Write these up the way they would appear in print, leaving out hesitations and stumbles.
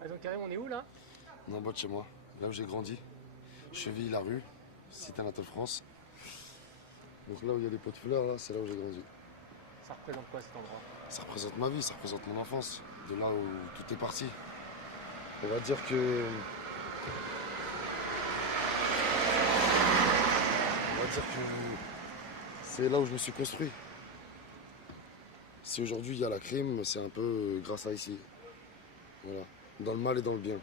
Ah, donc Karim, on est où là? On est en bas de chez moi, là où j'ai grandi. Cheville, la rue, Cité Anatole France. Donc là où il y a les pots de fleurs, là, c'est là où j'ai grandi. Ça représente quoi cet endroit? Ça représente ma vie, ça représente mon enfance, de là où tout est parti. On va dire que. On va dire que c'est là où je me suis construit. Si aujourd'hui il y a la crime, c'est un peu grâce à ici. Voilà. Dans le mal et dans le bien.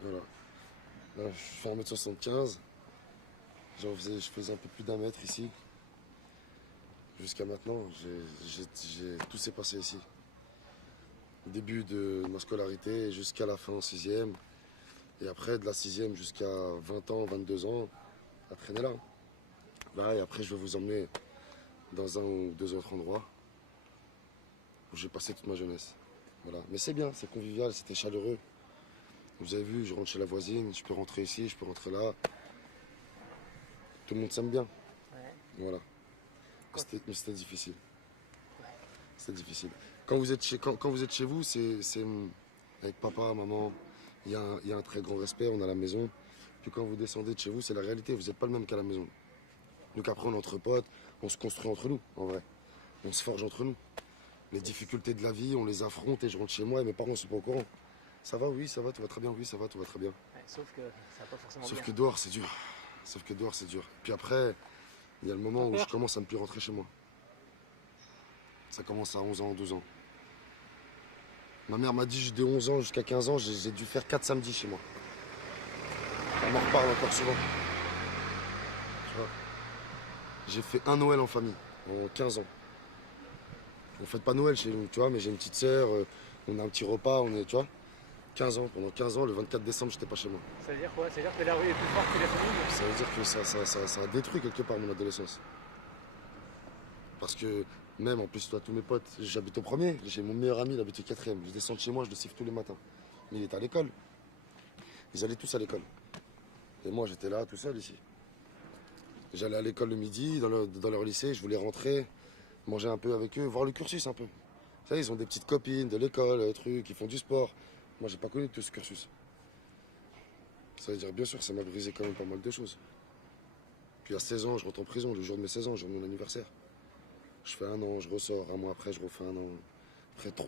Voilà. Là, je fais 1m75. Je faisais un peu plus d'un mètre ici. Jusqu'à maintenant, tout s'est passé ici. Début de ma scolarité jusqu'à la fin en sixième. Et après, de la sixième jusqu'à 20 ans, 22 ans, à traîner là. Là, et après, je vais vous emmener dans un ou deux autres endroits où j'ai passé toute ma jeunesse. Voilà. Mais c'est bien, c'est convivial, c'était chaleureux. Vous avez vu, je rentre chez la voisine, je peux rentrer ici, je peux rentrer là. Tout le monde s'aime bien. Ouais. Voilà. Quoi? Mais c'était difficile. Ouais. C'était difficile. Quand vous êtes chez vous, c'est avec papa, maman, il y a un très grand respect, on a la maison. Puis quand vous descendez de chez vous, c'est la réalité, vous n'êtes pas le même qu'à la maison. Donc après, on est entre potes, on se construit entre nous, en vrai. On se forge entre nous. Les difficultés de la vie, on les affronte et je rentre chez moi et mes parents ne sont pas au courant. Ça va, oui, ça va, tout va très bien, oui, ça va, tout va très bien. Ouais, sauf que ça va pas forcément Sauf bien. que dehors, c'est dur. Sauf que dehors, c'est dur. Puis après, il y a le T'as moment où je peur? commence à ne plus rentrer chez moi. Ça commence à 11 ans, 12 ans. Ma mère m'a dit de 11 ans jusqu'à 15 ans, j'ai dû faire 4 samedis chez moi. Elle m'en reparle encore souvent. Tu vois. J'ai fait un Noël en famille, en 15 ans. On fête pas Noël chez nous, tu vois, mais j'ai une petite sœur, on a un petit repas, on est, tu vois. 15 ans, pendant 15 ans, le 24 décembre, j'étais pas chez moi. Ça veut dire quoi? Ça veut dire que la rue est plus forte que la famille? Ça veut dire que ça a détruit quelque part mon adolescence. Parce que même, en plus, toi, tous mes potes, j'habite au premier, j'ai mon meilleur ami, il habite au quatrième. Je descends de chez moi, je le siffle tous les matins. Mais il est à l'école. Ils allaient tous à l'école. Et moi, j'étais là, tout seul, ici. J'allais à l'école le midi, dans leur lycée, je voulais rentrer, manger un peu avec eux, voir le cursus un peu. Vous savez, ils ont des petites copines de l'école, trucs, ils font du sport. Moi, j'ai pas connu tout ce cursus. Ça veut dire, bien sûr, ça m'a brisé quand même pas mal de choses. Puis à 16 ans, je rentre en prison, le jour de mes 16 ans, le jour de mon anniversaire. Je fais un an, je ressors, un mois après, je refais un an.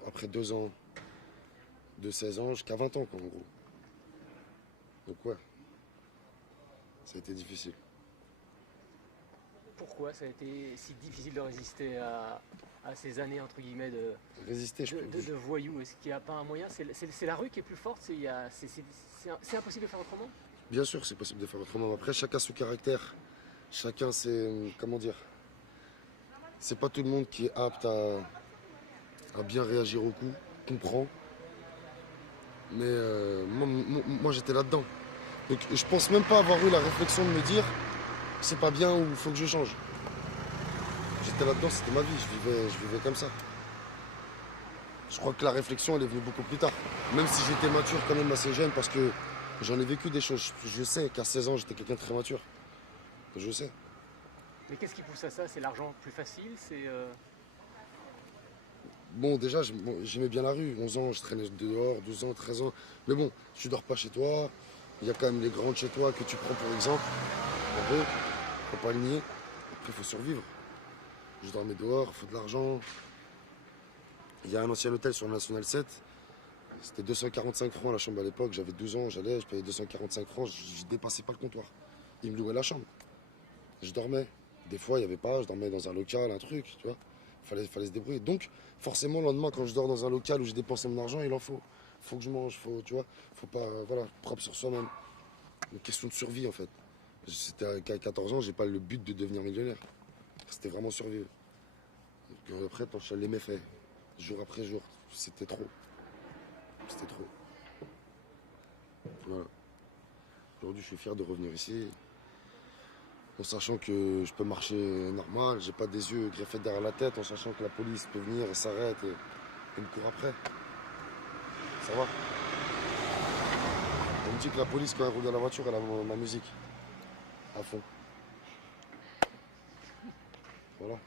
Après 2 ans, de 16 ans jusqu'à 20 ans, quoi, en gros. Donc ouais, ça a été difficile. Pourquoi ça a été si difficile de résister à ces années entre guillemets Résister, de voyous? Est-ce qu'il n'y a pas un moyen? C'est la rue qui est plus forte, c'est impossible de faire autrement? Bien sûr, c'est possible de faire autrement. Après, chacun son caractère. Chacun, c'est. Comment dire? C'est pas tout le monde qui est apte à bien réagir au coup, comprend. Mais moi, j'étais là-dedans. Donc, je pense même pas avoir eu la réflexion de me dire c'est pas bien ou il faut que je change. J'étais là-dedans, c'était ma vie, je vivais comme ça. Je crois que la réflexion, elle est venue beaucoup plus tard. Même si j'étais mature quand même assez jeune, parce que j'en ai vécu des choses. Je sais qu'à 16 ans, j'étais quelqu'un de très mature. Je sais. Mais qu'est-ce qui pousse à ça? C'est l'argent plus facile? Bon, déjà, j'aimais bien la rue. 11 ans, je traînais dehors, 12 ans, 13 ans. Mais bon, tu dors pas chez toi. Il y a quand même les grands de chez toi que tu prends pour exemple. Un peu. Faut pas le nier. Après, il faut survivre. Je dormais dehors, il faut de l'argent. Il y a un ancien hôtel sur le National 7. C'était 245 francs la chambre à l'époque. J'avais 12 ans, j'allais, je payais 245 francs. Je dépassais pas le comptoir. Ils me louaient la chambre. Je dormais. Des fois, il n'y avait pas. Je dormais dans un local, un truc, tu vois. Fallait se débrouiller. Donc, forcément, le lendemain, quand je dors dans un local où j'ai dépensé mon argent, il en faut. Faut que je mange, tu vois. Faut pas, voilà, propre sur soi-même. Une question de survie, en fait. C'était qu'à 14 ans, j'ai pas le but de devenir millionnaire. C'était vraiment survivre. Donc, après, t'enchaînes les méfaits. Jour après jour. C'était trop. C'était trop. Voilà. Aujourd'hui, je suis fier de revenir ici. En sachant que je peux marcher normal, j'ai pas des yeux greffés derrière la tête, en sachant que la police peut venir et s'arrête et me court après. Ça va. On me dit que la police, quand elle roule dans la voiture, elle a ma musique. À fond. Voilà.